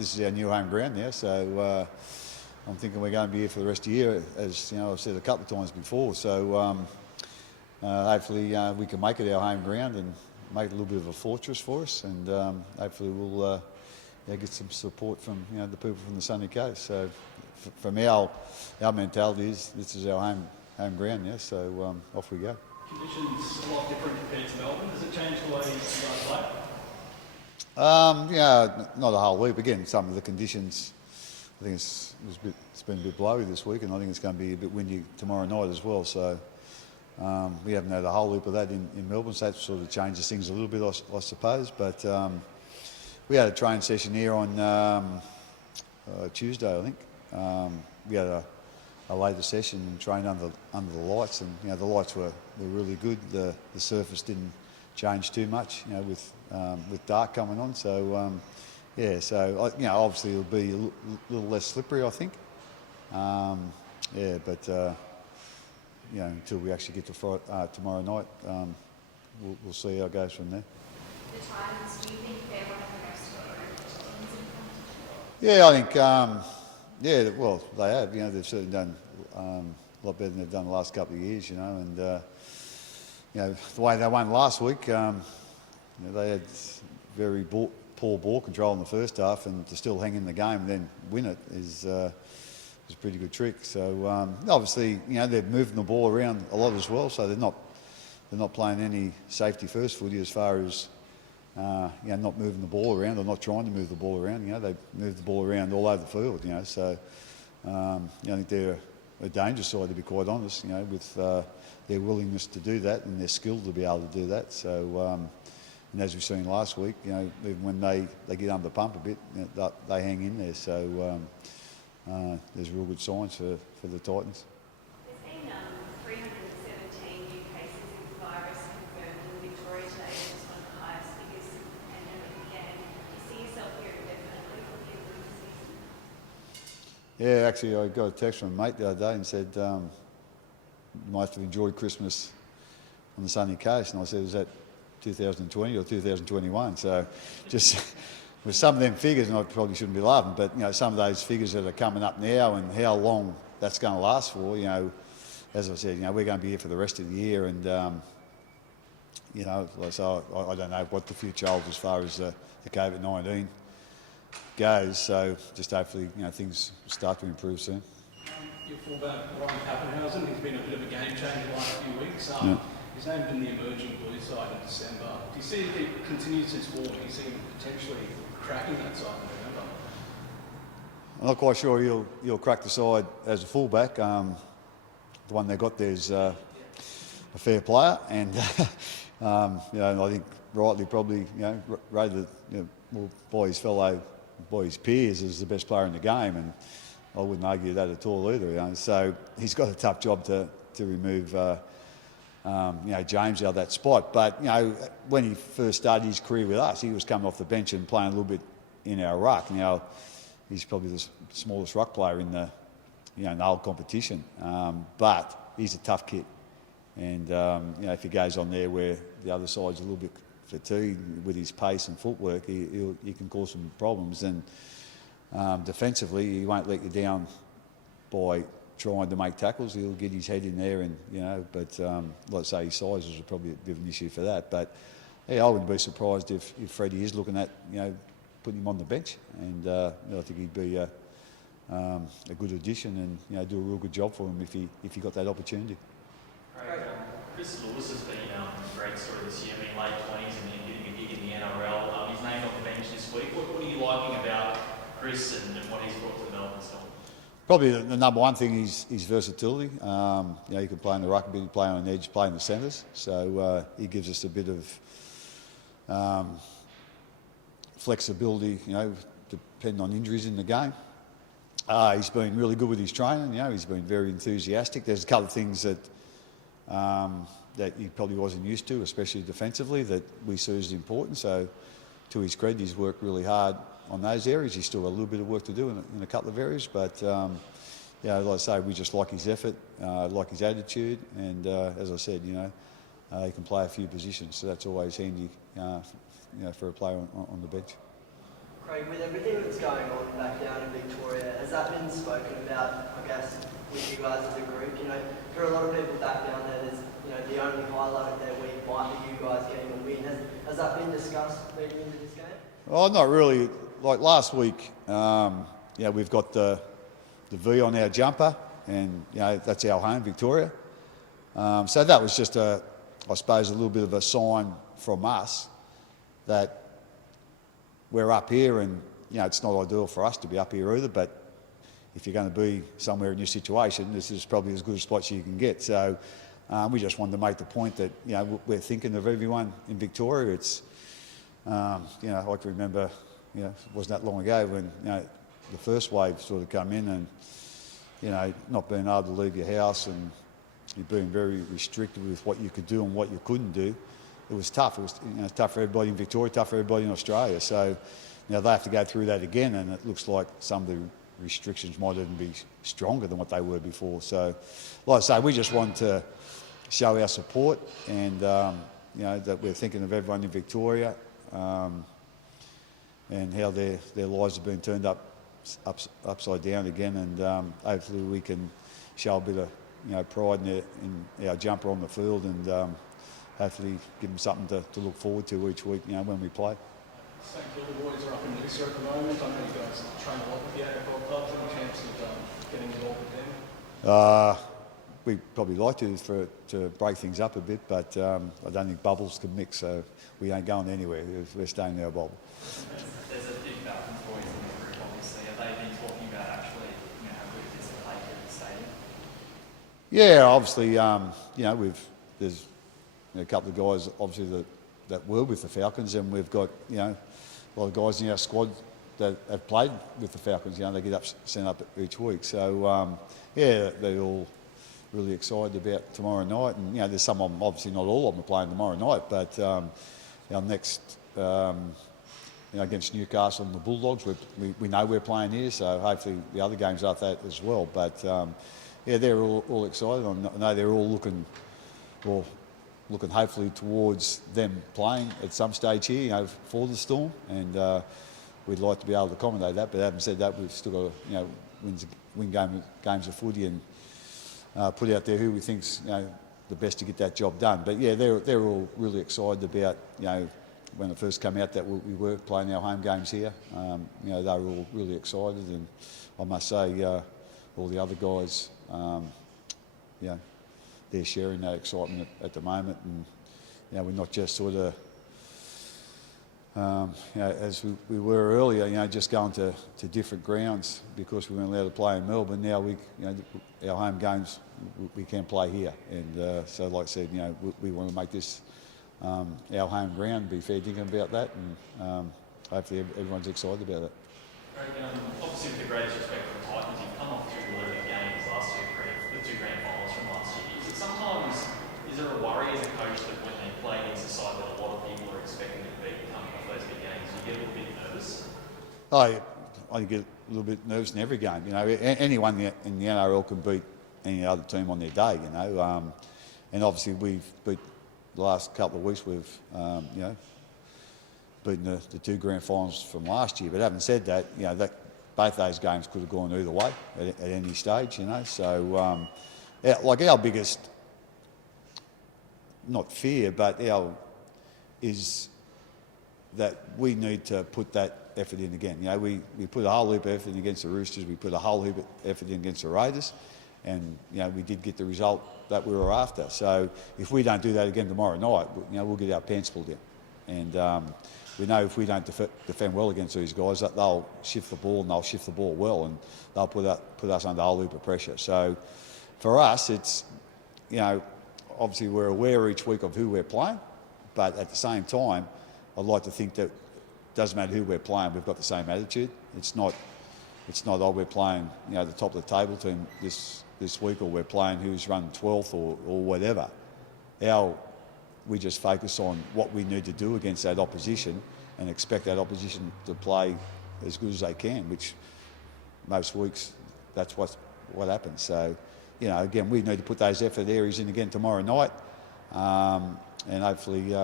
this is our new home ground now, so I'm thinking we're going to be here for the rest of the year, as I've said a couple of times before. So hopefully we can make it our home ground and make it a little bit of a fortress for us, and hopefully we'll get some support from the people from the Sunny Coast. So from our mentality is this is our home ground now, so off we go. Conditions a lot different compared to Melbourne. Does it change the way you guys play? Not a whole heap. Again, some of the conditions, I think it's been a bit blowy this week, and I think it's going to be a bit windy tomorrow night as well. So we haven't had a whole heap of that in Melbourne, so that sort of changes things a little bit, I suppose. But we had a training session here on Tuesday, I think. We had a later session and trained under the lights, and the lights were really good. The surface didn't change too much, with dark coming on. So so obviously it'll be a little less slippery, I think. But until we actually get to tomorrow night, we'll see how it goes from there. The Titans, do you think they're one of the most teams in competition? Yeah, I think well, they have. They've certainly done a lot better than they've done the last couple of years. And the way they won last week, they had very poor ball control in the first half, and to still hang in the game and then win it is a pretty good trick. So obviously, they're moving the ball around a lot as well. So they're not playing any safety first footy as far as not moving the ball around or not trying to move the ball around. They move the ball around all over the field. So I think they're a dangerous side, to be quite honest. With their willingness to do that and their skill to be able to do that. So and as we've seen last week, even when they get under the pump a bit, they hang in there. So there's real good signs for the Titans. There's been 317 new cases of the virus confirmed in Victoria today, which is one of the highest figures since the pandemic began. Do you see yourself here indefinitely for the end of the season? Yeah, actually, I got a text from a mate the other day and said, you might have enjoyed Christmas on the Sunny Coast. And I said, is that 2020 or 2021? So just with some of them figures, and I probably shouldn't be laughing, but some of those figures that are coming up now and how long that's going to last for, as I said, we're going to be here for the rest of the year, and so I don't know what the future holds as far as the COVID-19 goes. So just hopefully things start to improve soon. Your fullback, Ryan Pappenhausen, he's been a bit of a game changer the last few weeks. He's named in the emerging blue side in December. Do you see if he continues his form, do you see him potentially cracking that side in November? I'm not quite sure he'll crack the side as a fullback. The one they got there's a fair player, and I think rightly probably rated by his peers as the best player in the game, and I wouldn't argue that at all either. So he's got a tough job to remove James out of that spot. But when he first started his career with us, he was coming off the bench and playing a little bit in our ruck. Now he's probably the smallest ruck player in the whole competition, but he's a tough kid. And if he goes on there where the other side's a little bit fatigued with his pace and footwork, he can cause some problems. And defensively, he won't let you down by trying to make tackles. He'll get his head in there, and but like I say, his size is probably a bit of an issue for that. But I wouldn't be surprised if Freddie is looking at putting him on the bench, and I think he'd be a good addition and do a real good job for him if he got that opportunity. Craig, Chris Lewis has been a great story this year. Late 20s and getting a gig in the NRL. He's named on the bench this week. What are you liking about Chris and what he's brought to the Melbourne Storm? Probably the number one thing is versatility. You can play in the ruck a bit, play on the edge, play in the centres. So he gives us a bit of flexibility, depending on injuries in the game. He's been really good with his training. He's been very enthusiastic. There's a couple of things that he probably wasn't used to, especially defensively, that we see as important. So to his credit, he's worked really hard on those areas. He's still got a little bit of work to do in a couple of areas, but like I say, we just like his effort, like his attitude, and as I said, he can play a few positions, so that's always handy, for a player on the bench. Craig, with everything that's going on back down in Victoria, has that been spoken about, I guess, with you guys as a group? You know, for a lot of people back down there, there's, you know, the only highlight of their week might be you guys getting a win. Has that been discussed leading into this game? Oh, not really. Like last week, we've got the V on our jumper, and that's our home, Victoria. So that was just I suppose, a little bit of a sign from us that we're up here, and it's not ideal for us to be up here either. But if you're going to be somewhere in your situation, this is probably as good a spot as you can get. So we just wanted to make the point that we're thinking of everyone in Victoria. It's I can remember it wasn't that long ago when the first wave sort of come in, and not being able to leave your house and you're being very restricted with what you could do and what you couldn't do. It was tough. It was tough for everybody in Victoria, tough for everybody in Australia. So they have to go through that again, and it looks like some of the restrictions might even be stronger than what they were before. So, like I say, we just want to show our support, and that we're thinking of everyone in Victoria, and how their lives have been turned upside down again, and hopefully we can show a bit of pride in our jumper on the field, and hopefully give them something to look forward to each week when we play. St Kilda boys are up in Noosa at the moment. I know you guys train a lot with the AFL clubs. Any chance of getting involved with them? We'd probably like to break things up a bit, but I don't think bubbles can mix, so we ain't going anywhere. We're staying in our bubble. There's a big Falcons boys in the group, obviously. Have they been talking about actually how good it is to play here at the stadium? Yeah, obviously, there's a couple of guys obviously that were with the Falcons, and we've got a lot of guys in our squad that have played with the Falcons. They get sent up each week. So they're all really excited about tomorrow night, and there's some of them, obviously not all of them are playing tomorrow night, but our next against Newcastle and the Bulldogs, we know we're playing here, so hopefully the other games after that as well. But they're all excited. I know they're all looking hopefully towards them playing at some stage here, for the Storm, and we'd like to be able to accommodate that. But having said that, we've still got to win games of footy and put out there who we think's the best to get that job done. But they're all really excited about when it first came out that we were playing our home games here. They were all really excited, and I must say all the other guys, they're sharing that excitement at the moment, and we're not just sort of as we were earlier, just going to different grounds because we weren't allowed to play in Melbourne. Now our home games we can play here, and so like I said, we want to make this our home ground. Be fair thinking about that, and hopefully everyone's excited about it. Craig, obviously with the greatest respect for the Titans, you've come off 2 losing games last year, the 2 grand finals from last year. Is there a worry as a coach that when they play against a side that a lot of people are expecting to beat coming off those big games, you get a little bit nervous? I get a little bit nervous in every game. Anyone in the NRL can beat any other team on their day. And obviously we've beat the last couple of weeks. We've beaten the 2 grand finals from last year. But having said that, both those games could have gone either way at any stage. So our biggest, not fear, but is that we need to put that effort in again. We put a whole heap of effort in against the Roosters, we put a whole heap of effort in against the Raiders, and we did get the result that we were after. So if we don't do that again tomorrow night, we'll get our pants pulled down. And we know if we don't defend well against these guys, that they'll shift the ball, and they'll shift the ball well, and they'll put us under a whole heap of pressure. So for us, it's obviously we're aware each week of who we're playing, but at the same time, I'd like to think that it doesn't matter who we're playing, we've got the same attitude. It's not we're playing the top of the table team this week, or we're playing who's run 12th or whatever. We just focus on what we need to do against that opposition and expect that opposition to play as good as they can, which most weeks that's what happens. So again, we need to put those effort areas in again tomorrow night, and hopefully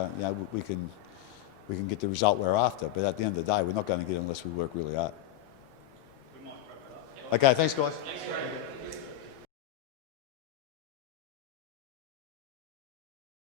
we can we can get the result we're after. But at the end of the day, we're not going to get it unless we work really hard. Okay, thanks, guys.